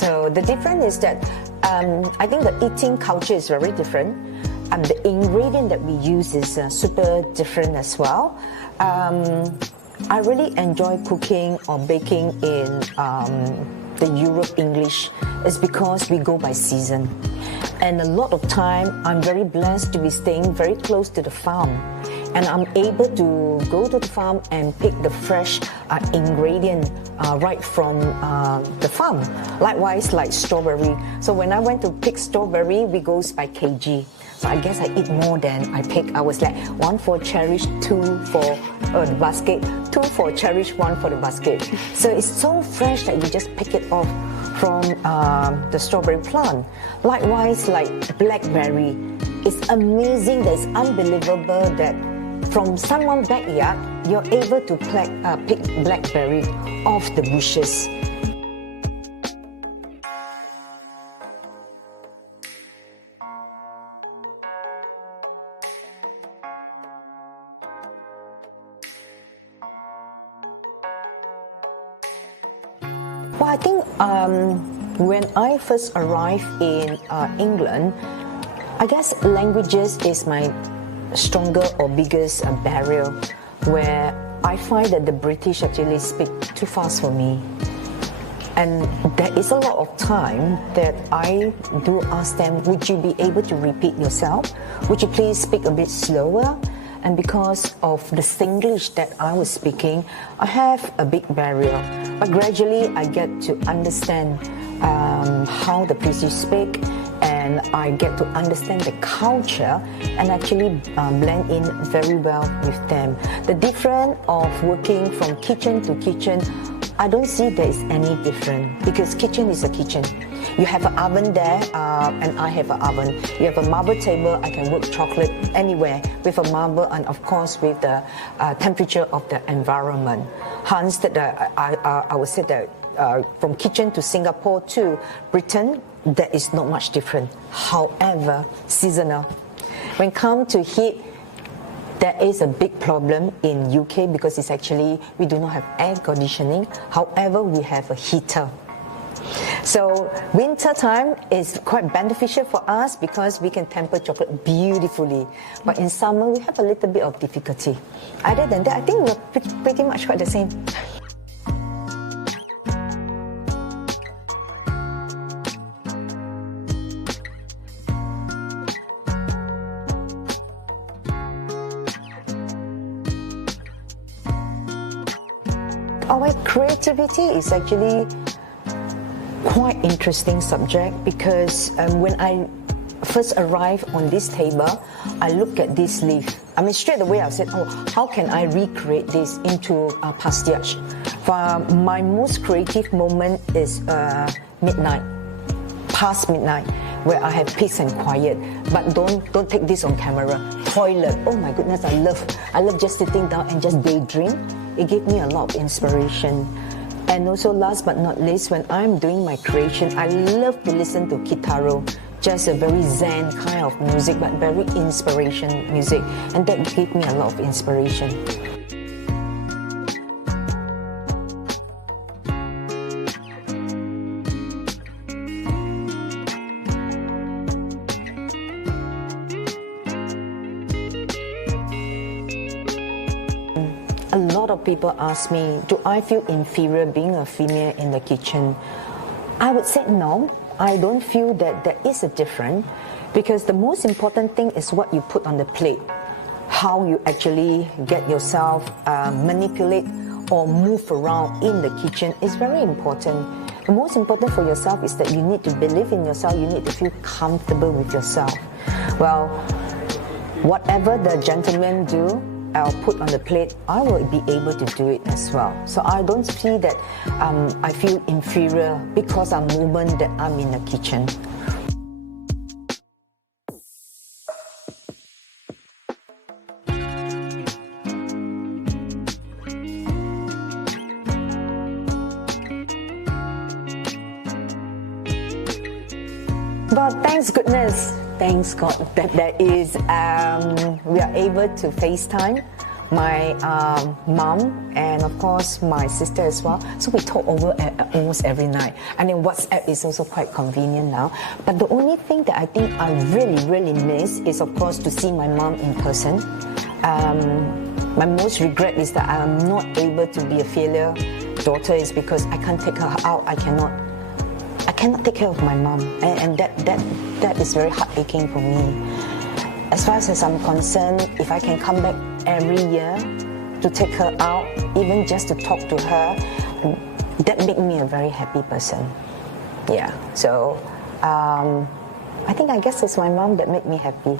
So the difference is that I think the eating culture is very different. The ingredient that we use is super different as well. I really enjoy cooking or baking in the Europe English is because we go by season. And a lot of time, I'm very blessed to be staying very close to the farm. And I'm able to go to the farm and pick the fresh ingredient right from the farm. Likewise, like strawberry. So when I went to pick strawberry, we go by kg. So I guess I eat more than I pick. I was like 1 for Cherish, 2 for the basket, 2 for Cherish, 1 for the basket. So it's so fresh that you just pick it off from the strawberry plant. Likewise, like blackberry. It's amazing, that it's unbelievable that from someone's backyard, you're able to pick blackberry off the bushes. Well, I think when I first arrived in England, I guess languages is my stronger or biggest barrier, where I find that the British actually speak too fast for me. And there is a lot of time that I do ask them, would you be able to repeat yourself? Would you please speak a bit slower? And because of the Singlish that I was speaking, I have a big barrier. But gradually I get to understand how the British speak, and I get to understand the culture and actually blend in very well with them. The difference of working from kitchen to kitchen, I don't see there is any different, because kitchen is a kitchen. You have an oven there, and I have an oven. You have a marble table, I can work chocolate anywhere with a marble, and of course with the temperature of the environment. Hence, that I would say that from kitchen to Singapore to Britain, there is not much different. However, seasonal. When it comes to heat, there is a big problem in UK because it's actually, we do not have air conditioning. However, we have a heater. So winter time is quite beneficial for us because we can temper chocolate beautifully. But in summer, we have a little bit of difficulty. Other than that, I think we're pretty much quite the same. Our creativity is actually quite interesting subject, because when I first arrived on this table, I looked at this leaf. I mean, straight away I said, oh, how can I recreate this into a pastiche? My most creative moment is midnight, past midnight, where I have peace and quiet. But don't take this on camera. Toilet, oh my goodness, I love just sitting down and just daydream. It gave me a lot of inspiration. And also, last but not least, when I'm doing my creation, I love to listen to Kitaro. Just a very zen kind of music, but very inspiration music. And that gave me a lot of inspiration. A lot of people ask me, do I feel inferior being a female in the kitchen? I would say no. I don't feel that there is a difference, because the most important thing is what you put on the plate. How you actually get yourself manipulate or move around in the kitchen is very important. The most important for yourself is that you need to believe in yourself. You need to feel comfortable with yourself. Well, whatever the gentlemen do, I'll put on the plate, I will be able to do it as well. So I don't see that I feel inferior because I'm a woman that I'm in the kitchen. But thanks goodness, thanks God that there is, we are able to FaceTime my mom and of course my sister as well. So we talk over almost every night. And then WhatsApp is also quite convenient now. But the only thing that I think I really miss is of course to see my mom in person. My most regret is that I am not able to be a filial daughter is because I can't take her out. I cannot take care of my mom, and that is very heartaching for me. As far as I'm concerned, if I can come back every year to take her out, even just to talk to her, that makes me a very happy person. Yeah, so I guess it's my mom that made me happy.